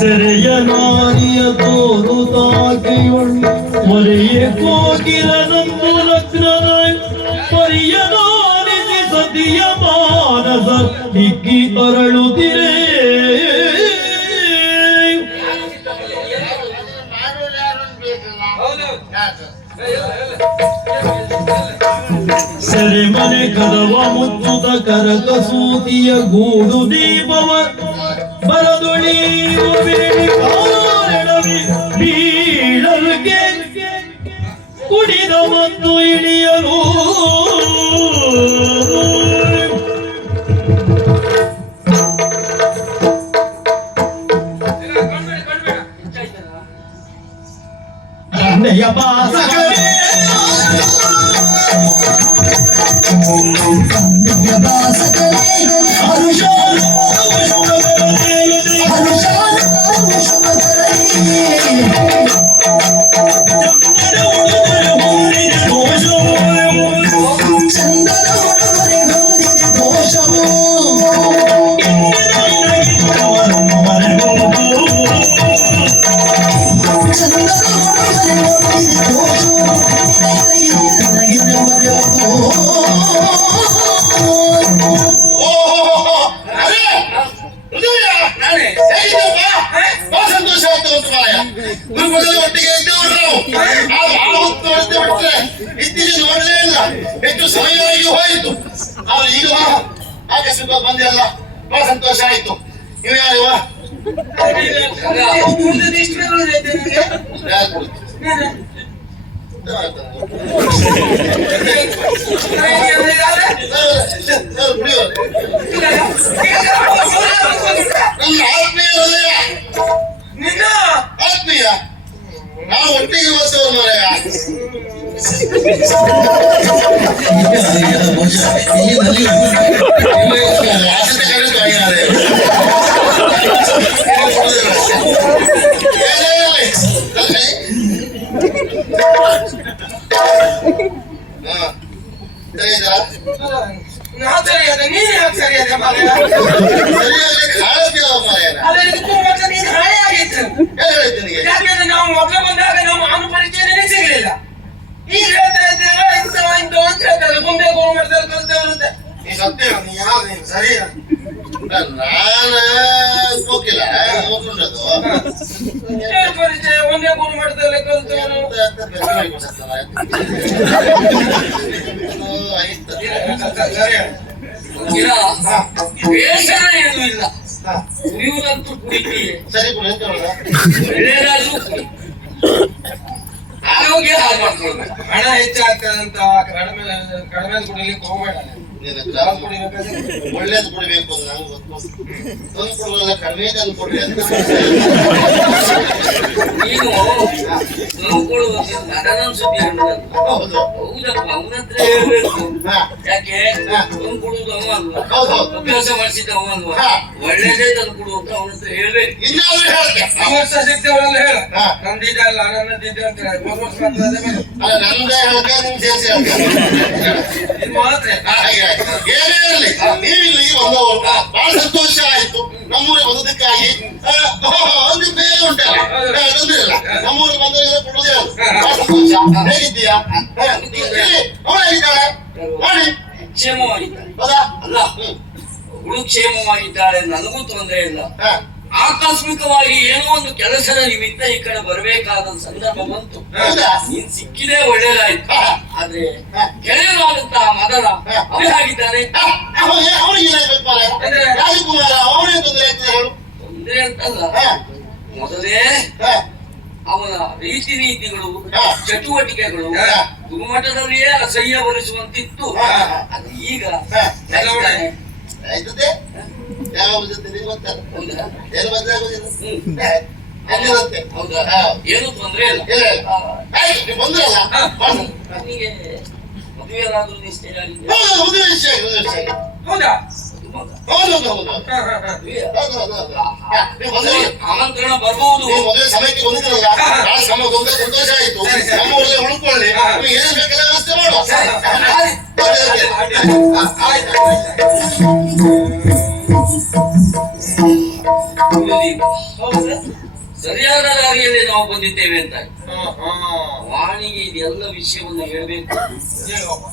ಸೆರೆಯ ನಾರಿಯ ತೋರುತ್ತಾಕೆಯೊಳ್ಳು ಮರೆಯೇ ಕೋಗಿಲನಂದು ಲಗ್ನದ ಪರಿಯ ನಾರಿಸಿ ಸತಿಯ ಮಾನಸ ಹಿಕ್ಕಿ ಅರಳುತ್ತಿರೇ. ಸೆರೆಮನೆ ಕದವ ಮುಚ್ಚುತ ಕರಕಸೂತಿಯ ಗೂಡು ದೀಪವ ಬರದೊಳಿಯುವ ಬೀಳಲ್ಗೆ ಕುಡಿದ ಮತ್ತು ಇಳಿಯಲು ದಂಡೆಯ ಬಾಸಕರೇ ಒಟ್ಟಿಗೆ ಇತ್ತೀಚೆಗೆ ನೋಡಲೇ ಇಲ್ಲ, ಹೆಚ್ಚು ಸಮಯವಾಗಿ ಹೋಯಿತು. ಆದ್ರೆ ಈಗ ಆಕಸ್ಮಿಕ ಬಂದಿರಲ್ಲ, ಬಹಳ ಸಂತೋಷ ಆಯ್ತು. ನೀವು ಯಾರು? ನನ್ನ ಆತ್ಮೀಯ ನಿನ್ನ ಆತ್ಮೀಯ, ನಾವು ಒಟ್ಟಿಗೆ ಬರ್ತೇವೆ ಮರೆಯ. ಸರಿಯಾದ ನೀನ್ ಯಾಕೆ ಸರಿಯಾದ ಮಾರಾಯ? ನೀನ್ ಹಾಳೆ ಆಗಿತ್ತು. ಯಾಕಂದ್ರೆ ನಾವು ಮೊದಲು ಬಂದಾಗ ನಮ್ಮ ಅನುಪರಿಚಯನೇ ಸಿಗಲಿಲ್ಲ. ಈಗ ಹೇಳ್ತಾ ಇದ್ದೇವೆ ಇಂತ ಅಂತ ಹೇಳ್ತಾರೆ, ಮುಂದೆ ಗೋಲ್ ಮಾಡ್ತಾರೆ ಕಲ್ತವ್ರು ಅಂತ. ನೀ ಸತ್ಯ, ನೀ ಯಾರು? ನೀನು ಸರಿ. ನಾನು ಹೋಗಿಲ್ಲ ಪರಿಚಯ ಒಂದೇ ಗೋಲ್ ಮಾಡ್ತಾರೆ ಕಲ್ತವ್ರು. ಬೇಸರ ಏನೂ ಇಲ್ಲ, ಕುಡಿಯುವುದಂತೂ ಕುಡಿತೀವಿ. ಸರಿ ಒಳ್ಳೆಯದಾದ್ರೂ ಆರೋಗ್ಯ ಹಾಳು ಮಾಡ್ಕೊಳ್ಬೇಕು. ಹಣ ಹೆಚ್ಚಾಗ್ತದಂತ ಕಡಿಮೆ ಕುಡಿಲಿಕ್ಕೆ ಹೋಗಬೇಡ. ಒಳ್ಳೇದು ಕುಡಿಬೇಕು ಅಂತ ನಂಗೆ ಗೊತ್ತು. ತಂದು ಕೊಡುವಲ್ಲ, ಕಡಿಮೆ ತಂದು ಕೊಡ್ರಿ ಅಂತ. ನೀನು ತಂದ್ಕೊಡುವ ಸುದ್ದಿ ಹೌದು ಹೌದಪ್ಪ, ಅವನ ಹತ್ರ ಹೇಳ್ಬೇಕು. ಯಾಕೆ ತಂದ್ಕೊಡುವುದು ಅವ ಅಲ್ವಾ, ಅಭ್ಯಾಸ ಮಾಡಿಸಿದ ಅವ ಅಲ್ವಾ, ಒಳ್ಳೇದೇ ತಂದು ಕೊಡು ಅಂತ ಅವನ ಹತ್ರ ಹೇಳ್ಬೇಕು. ಇನ್ನಾದ್ರೂ ಹೇಳ್ತೆ ಸಮರ್ಥ ಶಕ್ತಿ ಅವರೆಲ್ಲ ಹೇಳ. ನಂದಿದಲ್ಲ ನನ್ನದಿದೆ ಅಂತ ನಂದೇ ಹೇಳ್ತೆ, ನಿಮ್ ಸೇರಿಸಿ ಹೇಳ್ತೆ ಮಾತ್ರ. ಏನೇ ಇರಲಿ, ನೀವು ಇಲ್ಲಿಗೆ ಬಂದವರು ಬಹಳ ಸಂತೋಷ ಆಯ್ತು. ನಮ್ಮೂರಿಗೆ ಬಂದದಕ್ಕಾಗಿ ಒಂದು ಬೇರೆ ಉಂಟಲ್ಲ, ತೊಂದ್ರಿಲ್ಲ. ನಮ್ಮೂರಿಗೆ ಬಂದವರಿಗೆ ಕೊಡುವುದೇ ಅದು. ಬಹಳ ಸಂತೋಷ. ಹೇಗಿದ್ದೀಯಾ? ಅವಳು ಹೇಗಿದ್ದಾಳೆ ಮಾಡಿ? ಕ್ಷೇಮವಾಗಿದ್ದಾಳೆ. ಹೌದಾ? ಅಲ್ಲ, ಅವಳು ಕ್ಷೇಮವಾಗಿದ್ದಾಳೆ, ನನಗೂ ತೊಂದರೆ ಇಲ್ಲ. ಆಕಸ್ಮಿಕವಾಗಿ ಏನೋ ಒಂದು ಕೆಲಸದ ನಿಮಿತ್ತ ಈ ಕಡೆ ಬರಬೇಕಾದ ಸಂದರ್ಭ ಬಂತು. ನೀನ್ ಸಿಕ್ಕಿದೆ ಒಳ್ಳೇದಾಯ್ತು. ಆದ್ರೆ ಗೆಳೆಯರಾದಂತಹ ಮದನ ಅವರಾಗಿದ್ದಾನೆ. ರಾಜಕುಮಾರ ಅವನೇ ತೊಂದರೆ ಆಗ್ತದೆ ಹೇಳು. ತೊಂದರೆ ಅಂತಲ್ಲ, ಮೊದಲೇ ಅವನ ರೀತಿ ನೀತಿಗಳು ಚಟುವಟಿಕೆಗಳು ಗುರುಮಠದಲ್ಲಿಯೇ ಅಸಹ್ಯವರಿಸುವಂತಿತ್ತು. ಅದು ಈಗ ಆಯ್ತದೆ. ಯಾವ ಜೊತೆ ಗೊತ್ತಲ್ಲ, ಏನು ಬದಲು ಆಗುದಿಲ್ಲ. ಹೌದಾ? ಏನು ತೊಂದ್ರೆ ಇಲ್ಲ. ಬಂದ್ರಲ್ಲ ನನಗೆ ಮದುವೆ ಏನಾದ್ರೂ ನಿಶ್ಚಯ ಆಗಿದೆ. ಮದುವೆ ವಿಷಯ. ಹೌದಾ? ಆಮಂತ್ರಣ ಬರ್ಬಹುದು. ಮದುವೆ ಸಮಯಕ್ಕೆ ಬಂದಿದ್ರಲ್ಲ, ಆ ಸಮಯ ಸಂತೋಷ ಆಯ್ತು. ನಮ್ಮೂರಲ್ಲಿ ಉಳ್ಕೊಳ್ಳಿ, ಏನೇನು ಬೇಕೆಲ್ಲ ವ್ಯವಸ್ಥೆ ಮಾಡುವ. ಕುಲದೀಪ ಹೌದು. ಸರಿಯಾದ ದಾರಿಯಲ್ಲಿ ನಾವು ಬಂದಿದ್ದೇವೆ ಅಂತ ಹಾ, ಹಾ. ವಾಣಿಗೆ ಇದೆಲ್ಲ ವಿಷಯವನ್ನು ಹೇಳಬೇಕು. ಹೇಳುವಪ್ಪ.